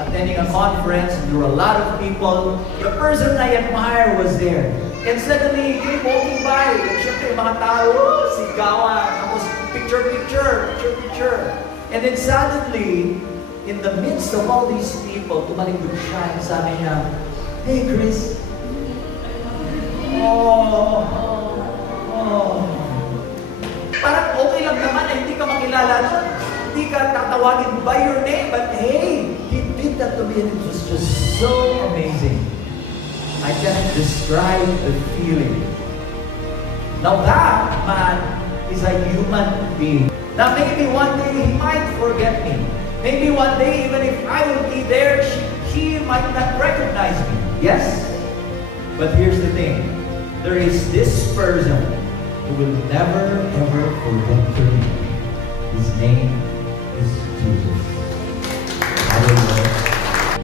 attending a conference, and there were a lot of people. The person I admire was there. And suddenly, he came walking by. And syempre, yung mga tao, sigawan. Tapos, picture. And then suddenly, in the midst of all these people, tumalikod siya and sabi niya, "Hey, Chris." Oh. Parang okay lang naman na hindi ka makilala doon. Hindi ka tatawagin by your name, but hey, he did that to me and it was just so amazing. I cannot describe the feeling. Now that man is a human being. Now maybe one day he might forget me. Maybe one day even if I will be there, he might not recognize me. Yes? But here's the thing. There is this person who will never ever forget me. His name is Jesus.